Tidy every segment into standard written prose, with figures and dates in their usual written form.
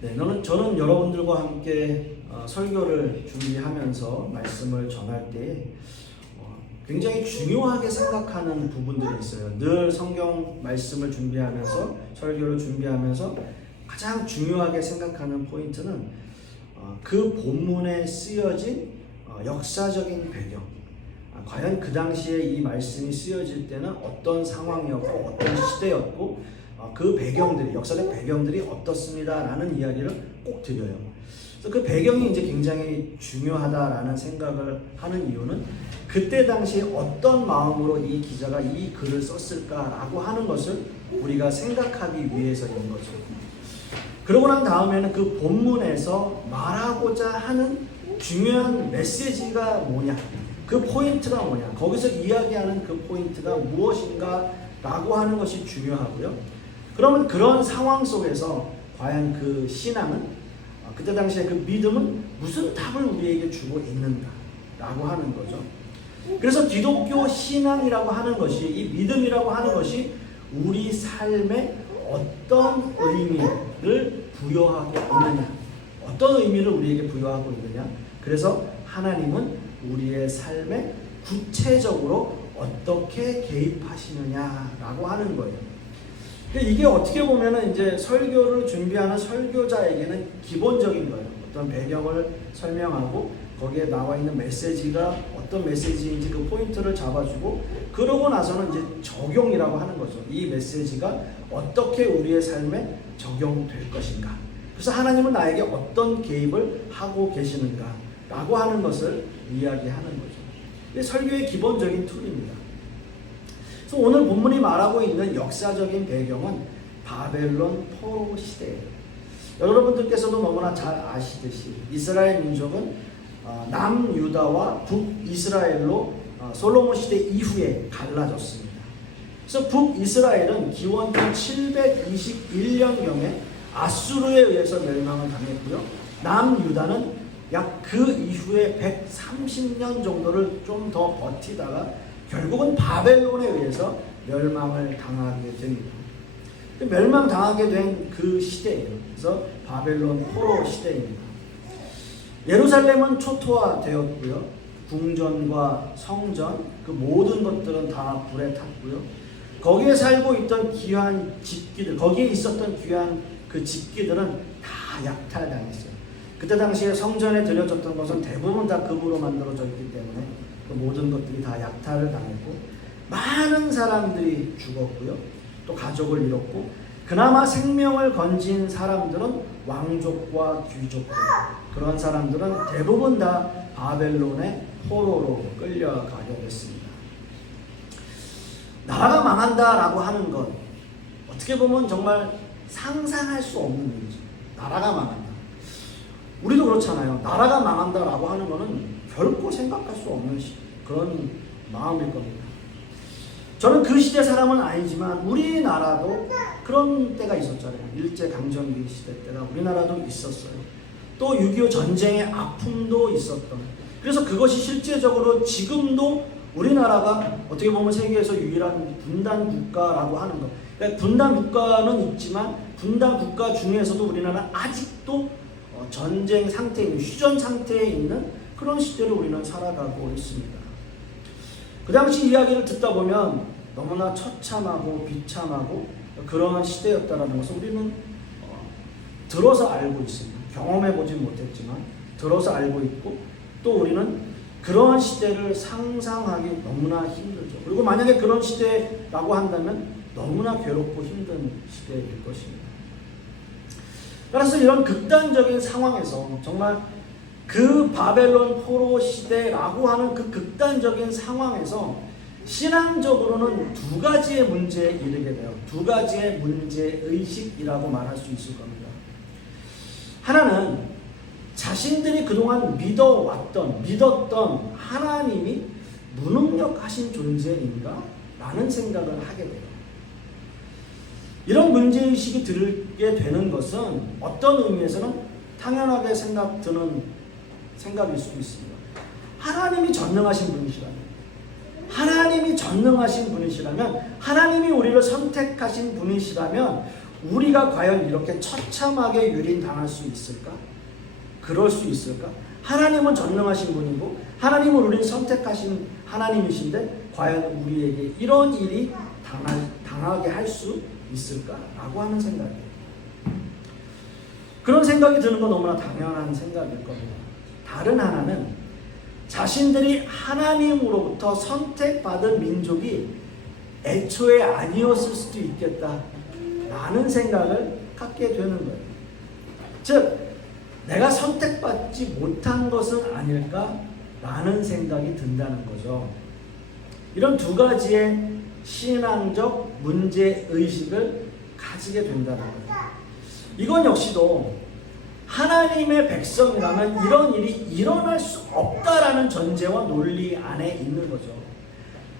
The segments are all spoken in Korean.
네, 저는 여러분들과 함께 설교를 준비하면서 말씀을 전할 때 굉장히 중요하게 생각하는 부분들이 있어요. 늘 성경 말씀을 준비하면서 설교를 준비하면서 가장 중요하게 생각하는 포인트는 그 본문에 쓰여진 역사적인 배경, 과연 그 당시에 이 말씀이 쓰여질 때는 어떤 상황이었고 어떤 시대였고 그 배경들이, 역사적 배경들이 어떻습니다라는 이야기를 꼭 드려요. 그래서 그 배경이 이제 굉장히 중요하다라는 생각을 하는 이유는 그때 당시에 어떤 마음으로 이 기자가 이 글을 썼을까라고 하는 것을 우리가 생각하기 위해서인 거죠. 그러고 난 다음에는 그 본문에서 말하고자 하는 중요한 메시지가 뭐냐, 그 포인트가 뭐냐, 거기서 이야기하는 그 포인트가 무엇인가 라고 하는 것이 중요하고요. 그러면 그런 상황 속에서 과연 그 신앙은, 그때 당시에 그 믿음은 무슨 답을 우리에게 주고 있는가 라고 하는 거죠. 그래서 기독교 신앙이라고 하는 것이, 이 믿음이라고 하는 것이 우리 삶에 어떤 의미를 부여하고 있느냐, 어떤 의미를 우리에게 부여하고 있느냐. 그래서 하나님은 우리의 삶에 구체적으로 어떻게 개입하시느냐라고 하는 거예요. 이게 어떻게 보면은 이제 설교를 준비하는 설교자에게는 기본적인 거예요. 어떤 배경을 설명하고 거기에 나와 있는 메시지가 어떤 메시지인지 그 포인트를 잡아주고, 그러고 나서는 이제 적용이라고 하는 거죠. 이 메시지가 어떻게 우리의 삶에 적용될 것인가. 그래서 하나님은 나에게 어떤 개입을 하고 계시는가 라고 하는 것을 이야기하는 거죠. 이게 설교의 기본적인 툴입니다. 그래서 오늘 본문이 말하고 있는 역사적인 배경은 바벨론 포로 시대예요. 여러분들께서도 너무나 잘 아시듯이 이스라엘 민족은 남유다와 북이스라엘로 솔로몬 시대 이후에 갈라졌습니다. 그래서 북이스라엘은 기원전 721년경에 아수르에 의해서 멸망을 당했고요. 남유다는 약 그 이후에 130년 정도를 좀 더 버티다가 결국은 바벨론에 의해서 멸망을 당하게 됩니다. 멸망당하게 된 그 시대예요. 그래서 바벨론 포로 시대입니다. 예루살렘은 초토화되었고요. 궁전과 성전, 그 모든 것들은 다 불에 탔고요. 거기에 살고 있던 귀한 집기들, 거기에 있었던 귀한 그 집기들은 다 약탈당했어요. 그때 당시에 성전에 들여졌던 것은 대부분 다 금으로 만들어져 있기 때문에 그 모든 것들이 다 약탈을 당했고, 많은 사람들이 죽었고요. 또 가족을 잃었고, 그나마 생명을 건진 사람들은 왕족과 귀족들, 그런 사람들은 대부분 다 바벨론의 포로로 끌려가게 됐습니다. 나라가 망한다라고 하는 것, 어떻게 보면 정말 상상할 수 없는 일이죠. 나라가 망한다. 우리도 그렇잖아요. 나라가 망한다라고 하는 것은 결코 생각할 수 없는 그런 마음일 겁니다. 저는 그 시대 사람은 아니지만 우리나라도 그런 때가 있었잖아요. 일제강점기 시대 때가 우리나라도 있었어요. 또 6.25 전쟁의 아픔도 있었던, 그래서 그것이 실제적으로 지금도 우리나라가 어떻게 보면 세계에서 유일한 분단 국가라고 하는 것. 그러니까 분단 국가는 있지만 분단 국가 중에서도 우리나라는 아직도 전쟁 상태에 있는, 휴전 상태에 있는 그런 시대를 우리는 살아가고 있습니다. 그 당시 이야기를 듣다 보면 너무나 처참하고 비참하고 그러한 시대였다는 것을 우리는 들어서 알고 있습니다. 경험해보지 못했지만 들어서 알고 있고, 또 우리는 그러한 시대를 상상하기 너무나 힘들죠. 그리고 만약에 그런 시대라고 한다면 너무나 괴롭고 힘든 시대일 것입니다. 따라서 이런 극단적인 상황에서 정말 그 바벨론 포로 시대라고 하는 그 극단적인 상황에서 신앙적으로는 두 가지의 문제에 이르게 돼요. 두 가지의 문제의식이라고 말할 수 있을 겁니다. 하나는 자신들이 그동안 믿었던 하나님이 무능력하신 존재인가? 라는 생각을 하게 돼요. 이런 문제의식이 들게 되는 것은 어떤 의미에서는 당연하게 드는 생각일 수도 있습니다. 하나님이 전능하신 분이시라면, 하나님이 우리를 선택하신 분이시라면 우리가 과연 이렇게 처참하게 유린당할 수 있을까? 그럴 수 있을까? 하나님은 전능하신 분이고 하나님은 우리를 선택하신 하나님이신데 과연 우리에게 이런 일이 당하게 할 수 있을까라고 하는 생각이에요. 그런 생각이 드는 건 너무나 당연한 생각일 겁니다. 다른 하나는 자신들이 하나님으로부터 선택받은 민족이 애초에 아니었을 수도 있겠다라는 생각을 갖게 되는 거예요. 즉 내가 선택받지 못한 것은 아닐까라는 생각이 든다는 거죠. 이런 두 가지의 신앙적 문제의식을 가지게 된다는 거예요. 이건 역시도 하나님의 백성이라면 이런 일이 일어날 수 없다라는 전제와 논리 안에 있는 거죠.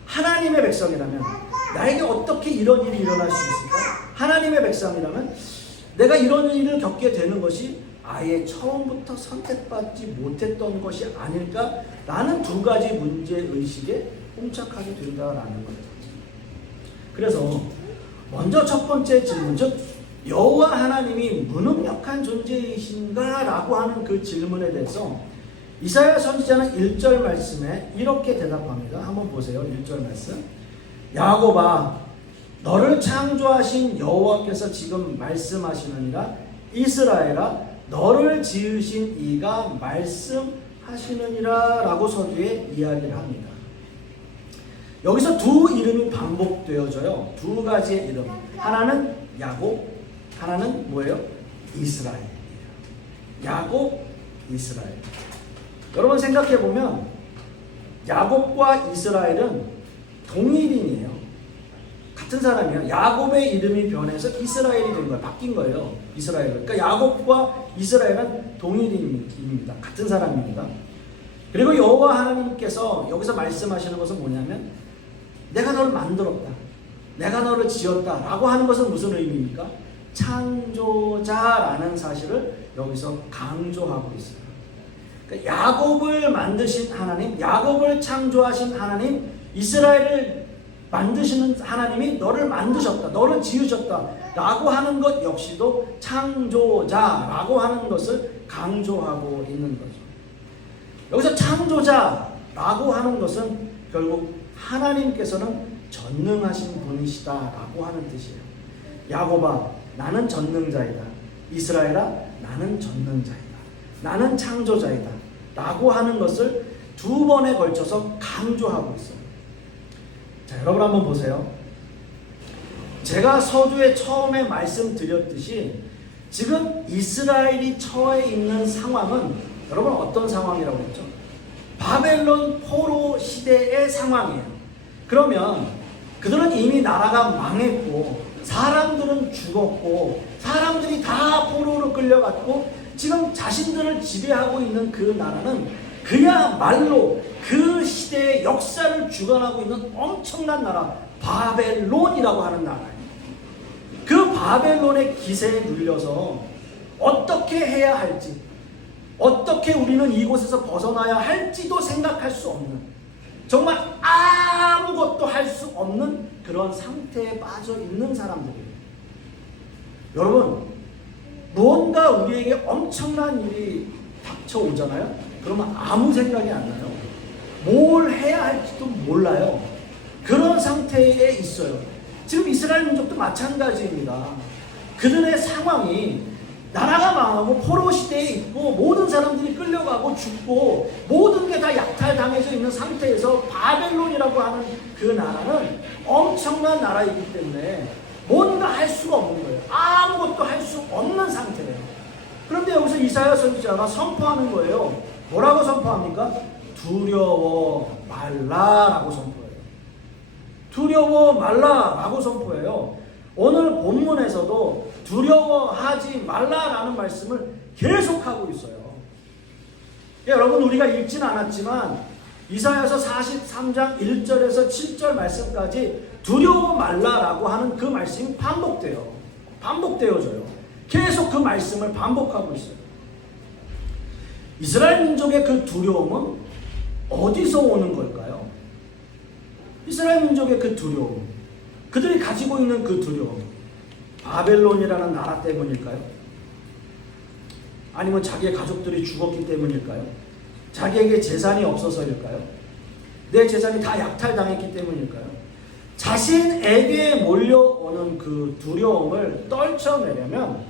하나님의 백성이라면 나에게 어떻게 이런 일이 일어날 수 있을까? 하나님의 백성이라면 내가 이런 일을 겪게 되는 것이 아예 처음부터 선택받지 못했던 것이 아닐까라는 두 가지 문제의식에 봉착하게 된다라는 거예요. 그래서 먼저 첫 번째 질문, 즉 여호와 하나님이 무능력한 존재이신가? 라고 하는 그 질문에 대해서 이사야 선지자는 1절 말씀에 이렇게 대답합니다. 한번 보세요. 1절 말씀. 야곱아, 너를 창조하신 여호와께서 지금 말씀하시느니라. 이스라엘아, 너를 지으신 이가 말씀하시느니라 라고 서두에 이야기를 합니다. 여기서 두 이름이 반복되어져요. 두 가지의 이름. 하나는 야곱, 하나는 뭐예요? 이스라엘이에요. 야곱, 이스라엘. 여러분 생각해보면 야곱과 이스라엘은 동일인이에요. 같은 사람이에요. 야곱의 이름이 변해서 이스라엘이 된 거예요. 바뀐 거예요. 이스라엘. 그러니까 야곱과 이스라엘은 동일인입니다. 같은 사람입니다. 그리고 여호와 하나님께서 여기서 말씀하시는 것은 뭐냐면 내가 너를 만들었다. 내가 너를 지었다. 라고 하는 것은 무슨 의미입니까? 창조자라는 사실을 여기서 강조하고 있어요. 그러니까 야곱을 만드신 하나님, 야곱을 창조하신 하나님, 이스라엘을 만드시는 하나님이 너를 만드셨다, 너를 지으셨다 라고 하는 것 역시도 창조자라고 하는 것을 강조하고 있는 거죠. 여기서 창조자라고 하는 것은 결국 하나님께서는 전능하신 분이시다라고 하는 뜻이에요. 야곱아, 나는 전능자이다. 이스라엘아, 나는 전능자이다. 나는 창조자이다. 라고 하는 것을 두 번에 걸쳐서 강조하고 있어요. 자, 여러분 한번 보세요. 제가 서두에 처음에 말씀드렸듯이 지금 이스라엘이 처해 있는 상황은 여러분 어떤 상황이라고 했죠? 바벨론 포로 시대의 상황이에요. 그러면 그들은 이미 나라가 망했고 사람들은 죽었고 사람들이 다 포로로 끌려갔고 지금 자신들을 지배하고 있는 그 나라는 그야말로 그 시대의 역사를 주관하고 있는 엄청난 나라 바벨론이라고 하는 나라예요. 그 바벨론의 기세에 눌려서 어떻게 해야 할지, 어떻게 우리는 이곳에서 벗어나야 할지도 생각할 수 없는, 정말 아무것도 할 수 없는 그런 상태에 빠져 있는 사람들이에요. 여러분, 무언가 우리에게 엄청난 일이 닥쳐오잖아요. 그러면 아무 생각이 안 나요. 뭘 해야 할지도 몰라요. 그런 상태에 있어요. 지금 이스라엘 민족도 마찬가지입니다. 그들의 상황이 나라가 망하고 포로 시대에 있고 모든 사람들이 끌려가고 죽고 모든 게 다 약탈당해져 있는 상태에서 바벨론이라고 하는 그 나라는 엄청난 나라이기 때문에 뭔가 할 수가 없는 거예요. 아무것도 할 수 없는 상태예요. 그런데 여기서 이사야 선지자가 선포하는 거예요. 뭐라고 선포합니까? 두려워 말라라고 선포해요. 두려워 말라라고 선포해요. 오늘 본문에서도 두려워하지 말라라는 말씀을 계속하고 있어요. 여러분, 우리가 읽진 않았지만 이사야서 43장 1절에서 7절 말씀까지 두려워 말라라고 하는 그 말씀이 반복되어져요. 계속 그 말씀을 반복하고 있어요. 이스라엘 민족의 그 두려움은 어디서 오는 걸까요? 이스라엘 민족의 그 두려움, 그들이 가지고 있는 그 두려움, 바벨론이라는 나라 때문일까요? 아니면 자기의 가족들이 죽었기 때문일까요? 자기에게 재산이 없어서일까요? 내 재산이 다 약탈당했기 때문일까요? 자신에게 몰려오는 그 두려움을 떨쳐내려면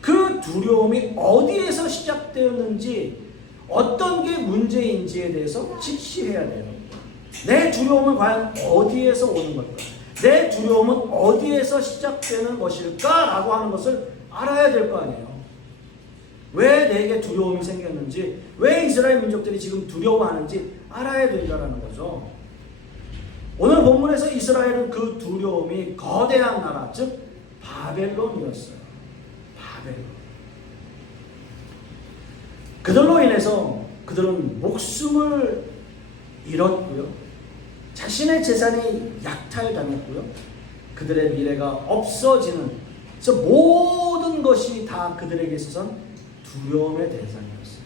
그 두려움이 어디에서 시작되었는지, 어떤 게 문제인지에 대해서 직시해야 돼요. 내 두려움은 과연 어디에서 오는 걸까? 내 두려움은 어디에서 시작되는 것일까? 라고 하는 것을 알아야 될 거 아니에요. 왜 내게 두려움이 생겼는지, 왜 이스라엘 민족들이 지금 두려워하는지 알아야 된다는 거죠. 오늘 본문에서 이스라엘은 그 두려움이 거대한 나라, 즉 바벨론이었어요. 바벨론. 그들로 인해서 그들은 목숨을 잃었고요. 자신의 재산이 약탈당했고요. 그들의 미래가 없어지는, 그래서 모든 것이 다 그들에게 있어서는 두려움의 대상이었어요.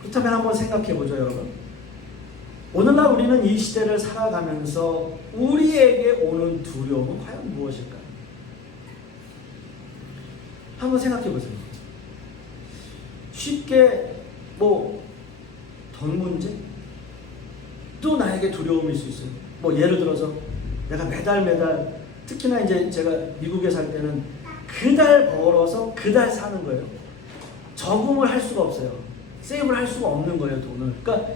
그렇다면 한번 생각해 보죠, 여러분. 오늘날 우리는 이 시대를 살아가면서 우리에게 오는 두려움은 과연 무엇일까요? 한번 생각해 보세요. 쉽게 돈 문제? 또 나에게 두려움일 수 있어요. 예를 들어서 내가 매달 특히나 이제 제가 미국에 살 때는 그달 벌어서 그달 사는 거예요. 저금을 할 수가 없어요. 세이브를 할 수가 없는 거예요, 돈을. 그러니까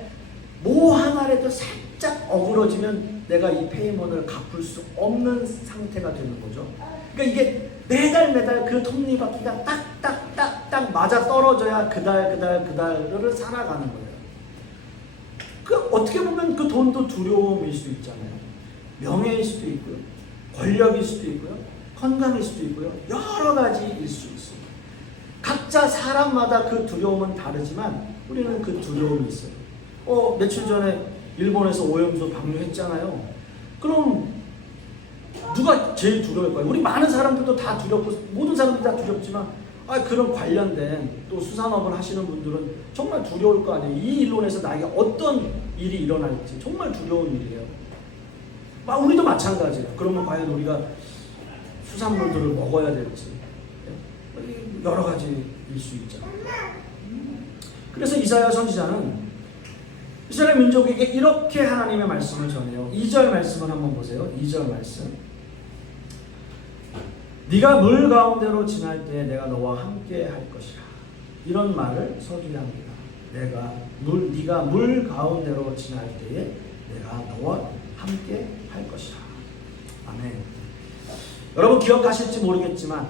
뭐 하나라도 살짝 어그러지면 내가 이 페이먼을 갚을 수 없는 상태가 되는 거죠. 그러니까 이게 매달 그 톱니바퀴가 딱딱딱딱 맞아 떨어져야 그달을 살아가는 거예요. 어떻게 보면 그 돈도 두려움일 수 있잖아요. 명예일 수도 있고요. 권력일 수도 있고요. 건강일 수도 있고요. 여러 가지일 수 있습니다. 각자 사람마다 그 두려움은 다르지만 우리는 그 두려움이 있어요. 며칠 전에 일본에서 오염수 방류했잖아요. 그럼 누가 제일 두려울까요? 우리 많은 사람들도 다 두렵고 모든 사람들이 다 두렵지만 그런 관련된 또 수산업을 하시는 분들은 정말 두려울 거 아니에요. 이 일로 인해서 나에게 어떤 일이 일어날지 정말 두려운 일이에요. 우리도 마찬가지예요. 그러면 과연 우리가 수산물들을 먹어야 될지 여러 가지일 수 있죠. 그래서 이사야 선지자는 이스라엘 민족에게 이렇게 하나님의 말씀을 전해요. 2절 말씀을 한번 보세요. 2절 말씀. 네가 물 가운데로 지날 때에 내가 너와 함께 할 것이라. 이런 말을 서두합니다. 네가 물 가운데로 지날 때에 내가 너와 함께 할 것이라. 아멘. 여러분 기억하실지 모르겠지만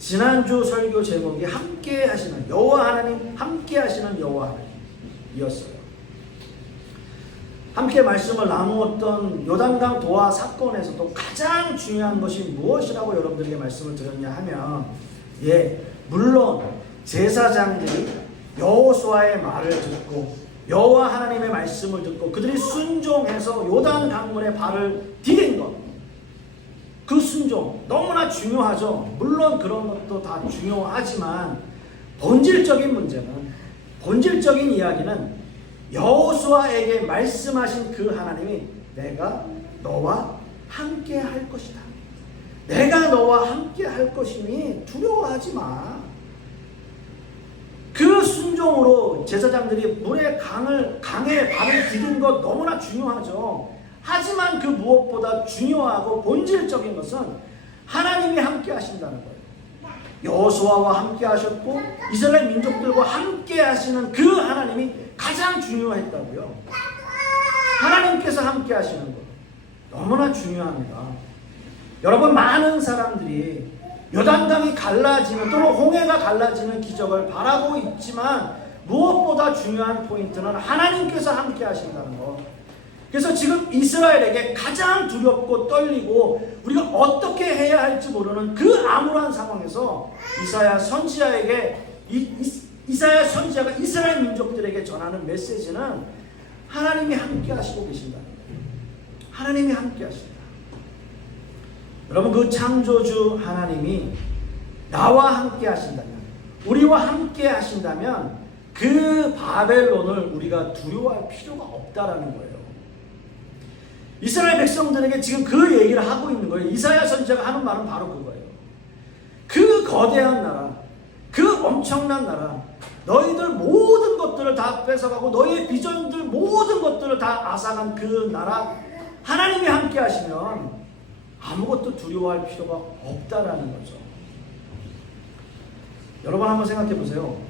지난주 설교 제목이 함께 하시는 여호와 하나님, 함께 하시는 여호와 하나님이었어요. 함께 말씀을 나누었던 요단강 도하 사건에서도 가장 중요한 것이 무엇이라고 여러분들에게 말씀을 드렸냐 하면 물론 제사장들이 여호수아의 말을 듣고 여호와 하나님의 말씀을 듣고 그들이 순종해서 요단 강물에 발을 디딘 것, 그 순종 너무나 중요하죠. 물론 그런 것도 다 중요하지만 본질적인 이야기는 여호수아에게 말씀하신 그 하나님이 내가 너와 함께 할 것이다. 내가 너와 함께 할 것이니 두려워하지 마. 그 순종으로 제사장들이 강에 발을 디딘 것 너무나 중요하죠. 하지만 그 무엇보다 중요하고 본질적인 것은 하나님이 함께 하신다는 거예요. 여호수아와 함께 하셨고 이스라엘 민족들과 함께 하시는 그 하나님이 가장 중요했다고요. 하나님께서 함께 하시는 것 너무나 중요합니다. 여러분 많은 사람들이 요단강이 갈라지는 또는 홍해가 갈라지는 기적을 바라고 있지만 무엇보다 중요한 포인트는 하나님께서 함께 하신다는 것. 그래서 지금 이스라엘에게 가장 두렵고 떨리고 우리가 어떻게 해야 할지 모르는 그 암울한 상황에서 이사야 선지자가 이스라엘 민족들에게 전하는 메시지는 하나님이 함께 하시고 계신다는 거예요. 하나님이 함께 하신다. 여러분 그 창조주 하나님이 나와 함께 하신다면, 우리와 함께 하신다면 그 바벨론을 우리가 두려워할 필요가 없다라는 거예요. 이스라엘 백성들에게 지금 그 얘기를 하고 있는 거예요. 이사야 선지자가 하는 말은 바로 그거예요. 그 거대한 나라, 그 엄청난 나라, 너희들 모든 것들을 다 뺏어가고 너희의 비전들 모든 것들을 다 앗아간 그 나라, 하나님이 함께 하시면 아무것도 두려워할 필요가 없다라는 거죠. 여러분 한번 생각해 보세요.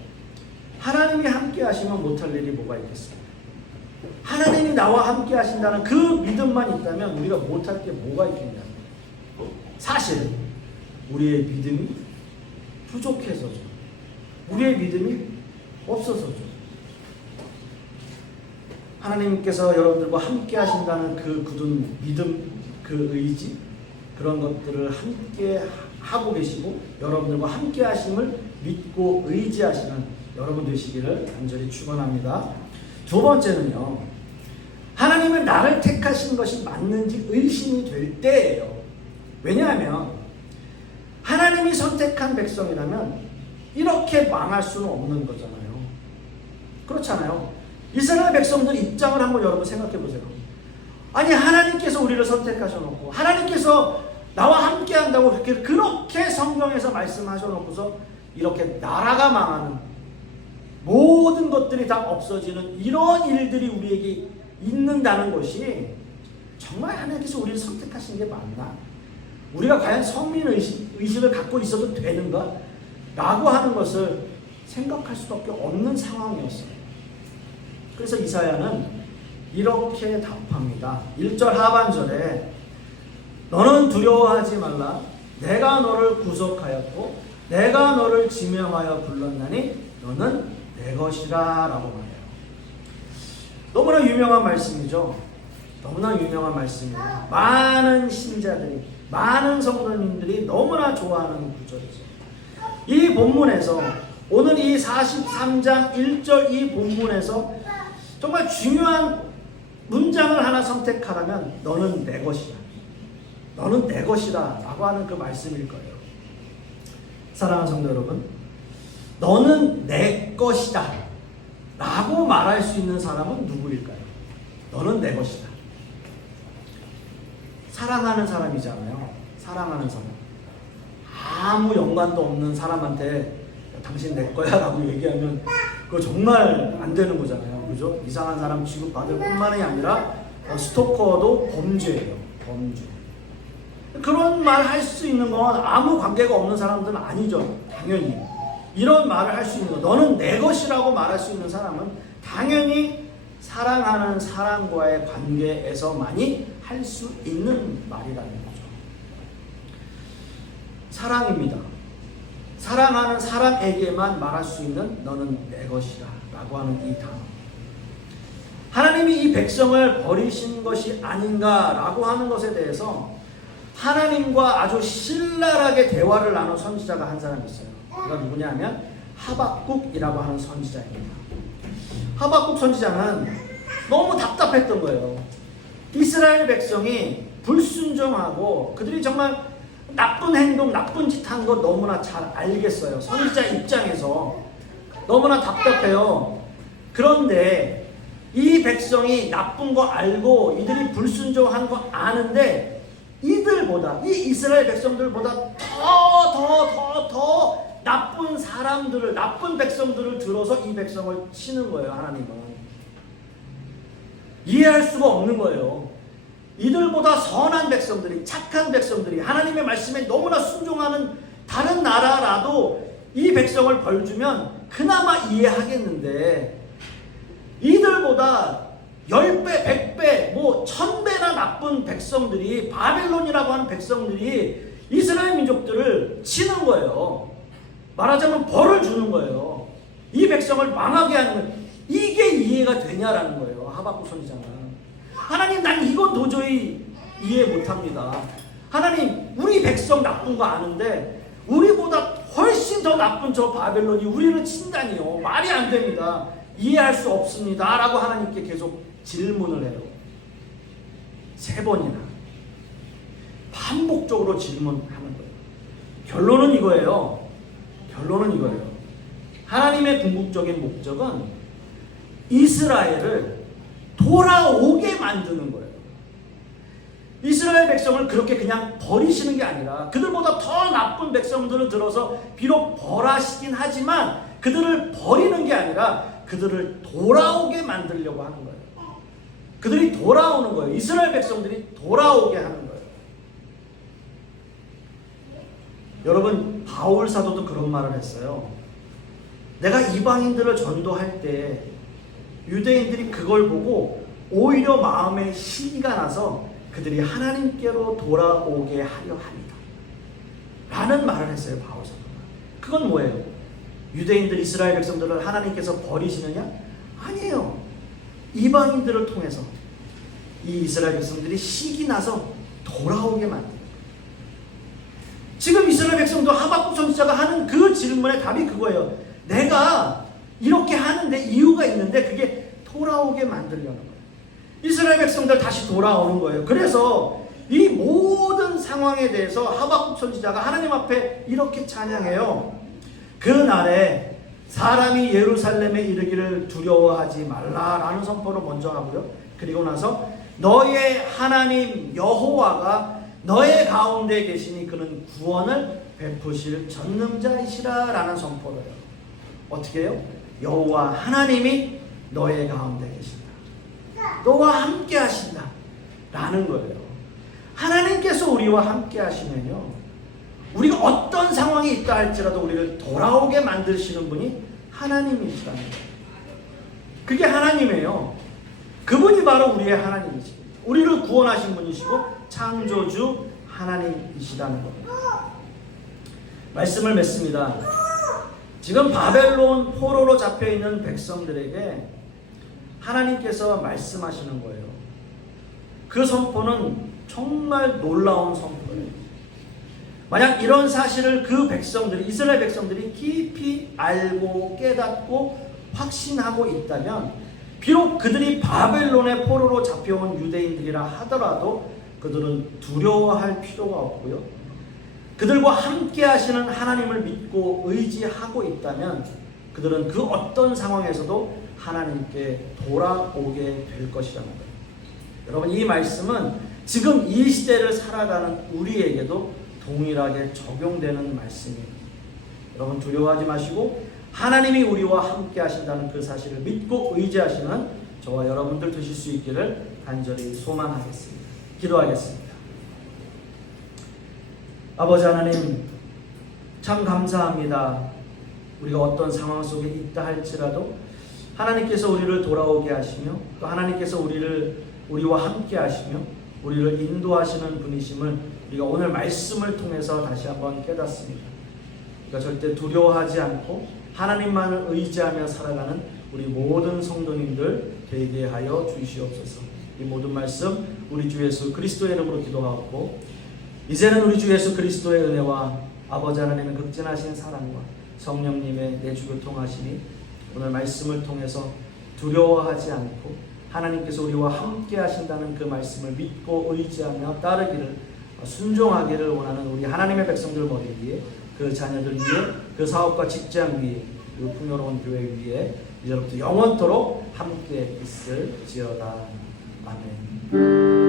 하나님이 함께 하시면 못할 일이 뭐가 있겠어요? 하나님이 나와 함께 하신다는 그 믿음만 있다면 우리가 못할 게 뭐가 있겠냐? 사실은 우리의 믿음이 부족해서죠. 우리의 믿음이 없어서죠. 하나님께서 여러분들과 함께 하신다는 그 굳은 믿음, 그 의지, 그런 것들을 함께 하고 계시고 여러분들과 함께 하심을 믿고 의지하시는 여러분 되시기를 간절히 축원합니다. 두 번째는요, 하나님은 나를 택하신 것이 맞는지 의심이 될 때예요. 왜냐하면 하나님이 선택한 백성이라면 이렇게 망할 수는 없는 거잖아요. 그렇잖아요. 이스라엘 백성들 입장을 한번 여러분 생각해 보세요. 아니, 하나님께서 우리를 선택하셔놓고 하나님께서 나와 함께 한다고 그렇게 성경에서 말씀하셔놓고서 이렇게 나라가 망하는, 모든 것들이 다 없어지는 이런 일들이 우리에게 있는다는 것이 정말 하나님께서 우리를 선택하신 게 맞나? 우리가 과연 성민의식을 갖고 있어도 되는가? 라고 하는 것을 생각할 수밖에 없는 상황이었어요. 그래서 이사야는 이렇게 답합니다. 1절 하반절에 너는 두려워하지 말라. 내가 너를 구속하였고 내가 너를 지명하여 불렀나니 너는 내 것이라 라고 말해요. 너무나 유명한 말씀이죠. 너무나 유명한 말씀입니다. 많은 신자들이, 많은 성도님들이 너무나 좋아하는 구절이죠. 이 본문에서, 오늘 이 43장 1절 이 본문에서 정말 중요한 문장을 하나 선택하라면 너는 내 것이다, 너는 내 것이다 라고 하는 그 말씀일 거예요. 사랑하는 성도 여러분, 너는 내 것이다 라고 말할 수 있는 사람은 누구일까요? 너는 내 것이다. 사랑하는 사람이잖아요. 사랑하는 사람. 아무 연관도 없는 사람한테 당신 내 거야 라고 얘기하면 그거 정말 안 되는 거잖아요. 그죠? 이상한 사람 취급받을 뿐만이 아니라 스토커도 범죄예요. 범죄. 그런 말 할 수 있는 건 아무 관계가 없는 사람들은 아니죠. 당연히. 이런 말을 할 수 있는 것, 너는 내 것이라고 말할 수 있는 사람은 당연히 사랑하는 사람과의 관계에서만이 할 수 있는 말이라는 거죠. 사랑입니다. 사랑하는 사람에게만 말할 수 있는 너는 내 것이다 라고 하는 이 단어. 하나님이 이 백성을 버리신 것이 아닌가 라고 하는 것에 대해서 하나님과 아주 신랄하게 대화를 나눈 선지자가 한 사람이 있어요. 그가 누구냐 하면 하박국이라고 하는 선지자입니다. 하박국 선지자는 너무 답답했던 거예요. 이스라엘 백성이 불순종하고 그들이 정말 나쁜 행동, 나쁜 짓 한 거 너무나 잘 알겠어요. 선지자 입장에서 너무나 답답해요. 그런데 이 백성이 나쁜 거 알고 이들이 불순종한 거 아는데 이들보다, 이 이스라엘 백성들보다 더 나쁜 사람들을, 나쁜 백성들을 들어서 이 백성을 치는 거예요. 하나님은 이해할 수가 없는 거예요. 이들보다 선한 백성들이, 착한 백성들이, 하나님의 말씀에 너무나 순종하는 다른 나라라도 이 백성을 벌주면 그나마 이해하겠는데 이들보다 10배, 100배, 1000배나 나쁜 백성들이, 바벨론이라고 하는 백성들이 이스라엘 민족들을 치는 거예요. 말하자면 벌을 주는 거예요. 이 백성을 망하게 하는 거예요. 이게 이해가 되냐라는 거예요. 하박국 선지자는. 하나님, 난 이건 도저히 이해 못합니다. 하나님, 우리 백성 나쁜 거 아는데 우리보다 훨씬 더 나쁜 저 바벨론이 우리를 친다니요. 말이 안 됩니다. 이해할 수 없습니다 라고 하나님께 계속 질문을 해요. 3번이나 반복적으로 질문하는 거예요. 결론은 이거예요. 하나님의 궁극적인 목적은 이스라엘을 돌아오게 만드는 거예요. 이스라엘 백성을 그렇게 그냥 버리시는 게 아니라 그들보다 더 나쁜 백성들을 들어서 비록 벌하시긴 하지만 그들을 버리는 게 아니라 그들을 돌아오게 만들려고 하는 거예요. 그들이 돌아오는 거예요. 이스라엘 백성들이 돌아오게 하는 거예요. 여러분, 바울 사도도 그런 말을 했어요. 내가 이방인들을 전도할 때 유대인들이 그걸 보고 오히려 마음에 시기가 나서 그들이 하나님께로 돌아오게 하려 합니다. 라는 말을 했어요, 바울 사도가. 그건 뭐예요? 유대인들, 이스라엘 백성들을 하나님께서 버리시느냐? 아니에요. 이방인들을 통해서 이 이스라엘 백성들이 시기 나서 돌아오게 만듭니다. 지금 이스라엘 백성도 하박국 선지자가 하는 그 질문의 답이 그거예요. 내가 이렇게 하는데 이유가 있는데 그게 돌아오게 만들려는 거예요. 이스라엘 백성들 다시 돌아오는 거예요. 그래서 이 모든 상황에 대해서 하박국 선지자가 하나님 앞에 이렇게 찬양해요. 그날에 사람이 예루살렘에 이르기를 두려워하지 말라라는 선포를 먼저 하고요. 그리고 나서 너의 하나님 여호와가 너의 가운데 계시니 그는 구원을 베푸실 전능자이시라 라는 선포를 해요. 어떻게 해요? 여호와 하나님이 너의 가운데 계신다. 너와 함께 하신다 라는 거예요. 하나님께서 우리와 함께 하시면요, 우리가 어떤 상황이 있다 할지라도 우리를 돌아오게 만드시는 분이 하나님이시라는 거예요. 그게 하나님이에요. 그분이 바로 우리의 하나님이십니다. 우리를 구원하신 분이시고 창조주 하나님이시라는 겁니다. 말씀을 맺습니다. 지금 바벨론 포로로 잡혀있는 백성들에게 하나님께서 말씀하시는 거예요. 그 선포는 정말 놀라운 선포예요. 만약 이런 사실을 그 백성들이, 이스라엘 백성들이 깊이 알고 깨닫고 확신하고 있다면 비록 그들이 바벨론의 포로로 잡혀온 유대인들이라 하더라도 그들은 두려워할 필요가 없고요. 그들과 함께 하시는 하나님을 믿고 의지하고 있다면 그들은 그 어떤 상황에서도 하나님께 돌아오게 될 것이라는 거예요. 여러분, 이 말씀은 지금 이 시대를 살아가는 우리에게도 동일하게 적용되는 말씀이에요. 여러분, 두려워하지 마시고 하나님이 우리와 함께 하신다는 그 사실을 믿고 의지하시는 저와 여러분들 되실 수 있기를 간절히 소망하겠습니다. 기도하겠습니다. 아버지 하나님, 참 감사합니다. 우리가 어떤 상황 속에 있다 할지라도 하나님께서 우리를 돌아오게 하시며 또 하나님께서 우리와 함께 하시며 우리를 인도하시는 분이심을 우리가 오늘 말씀을 통해서 다시 한번 깨닫습니다. 우리가 절대 두려워하지 않고 하나님만을 의지하며 살아가는 우리 모든 성도님들 되게 하여 주시옵소서. 이 모든 말씀 우리 주 예수 그리스도의 이름으로 기도하고, 이제는 우리 주 예수 그리스도의 은혜와 아버지 하나님의 극진하신 사랑과 성령님의 내주 교통하심이 오늘 말씀을 통해서 두려워하지 않고 하나님께서 우리와 함께 하신다는 그 말씀을 믿고 의지하며 따르기를, 순종하기를 원하는 우리 하나님의 백성들 머리 위에, 그 자녀들 위에, 그 사업과 직장 위에, 그 풍요로운 교회 위에 이제부터 영원토록 함께 있을지어다. 아멘.